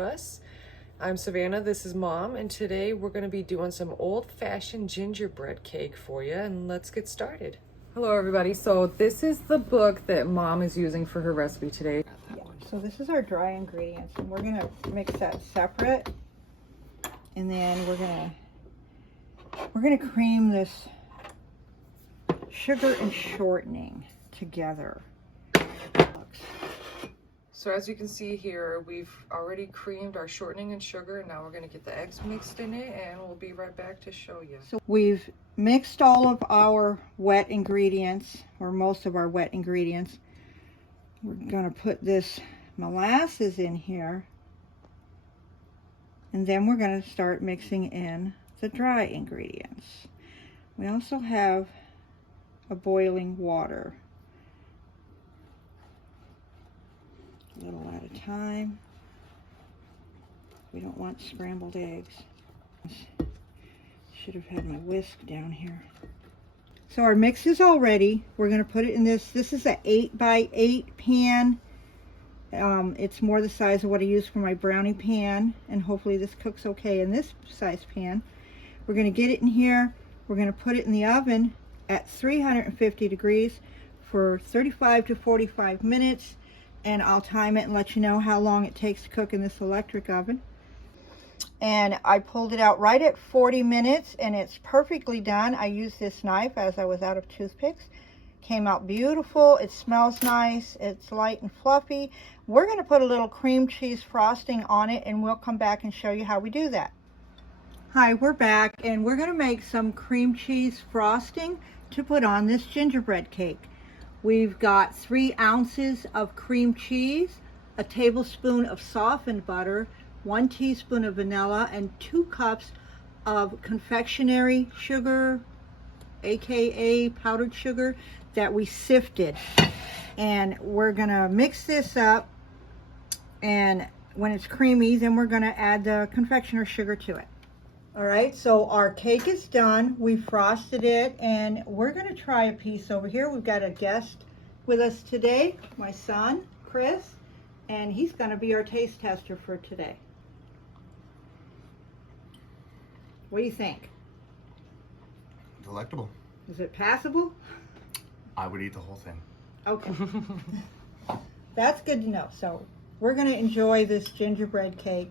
Us. I'm Savannah, this is Mom, and today we're going to be doing some old-fashioned gingerbread cake for you, and let's get started. Hello everybody, so this is the book that Mom is using for her recipe today. Yeah, so this is our dry ingredients, and we're going to mix that separate, and then we're going to cream this sugar and shortening together. So as you can see here, we've already creamed our shortening and sugar, and now we're going to get the eggs mixed in it, and we'll be right back to show you. So we've mixed all of our wet ingredients, or most of our wet ingredients. We're going to put this molasses in here, and then we're going to start mixing in the dry ingredients. We also have a boiling water. A little at a time. We don't want scrambled eggs. Should have had my whisk down here. So our mix is all ready. We're going to put it in this. This is an 8x8 pan. It's more the size of what I use for my brownie pan, and hopefully this cooks okay in this size pan. We're going to get it in here. We're going to put it in the oven at 350 degrees for 35 to 45 minutes. And I'll time it and let you know how long it takes to cook in this electric oven. And I pulled it out right at 40 minutes, and it's perfectly done. I used this knife as I was out of toothpicks. Came out beautiful. It smells nice. It's light and fluffy. We're going to put a little cream cheese frosting on it, and we'll come back and show you how we do that. Hi, we're back, and we're going to make some cream cheese frosting to put on this gingerbread cake. We've got 3 ounces of cream cheese, a tablespoon of softened butter, 1 teaspoon of vanilla, and 2 cups of confectionery sugar, aka powdered sugar, that we sifted. And we're gonna mix this up, and when it's creamy, then we're gonna add the confectioner sugar to it. All right, so our cake is done. We frosted it, and we're gonna try a piece over here. We've got a guest with us today, my son, Chris, and he's gonna be our taste tester for today. What do you think? Delectable. Is it passable? I would eat the whole thing. Okay. That's good to know. So we're gonna enjoy this gingerbread cake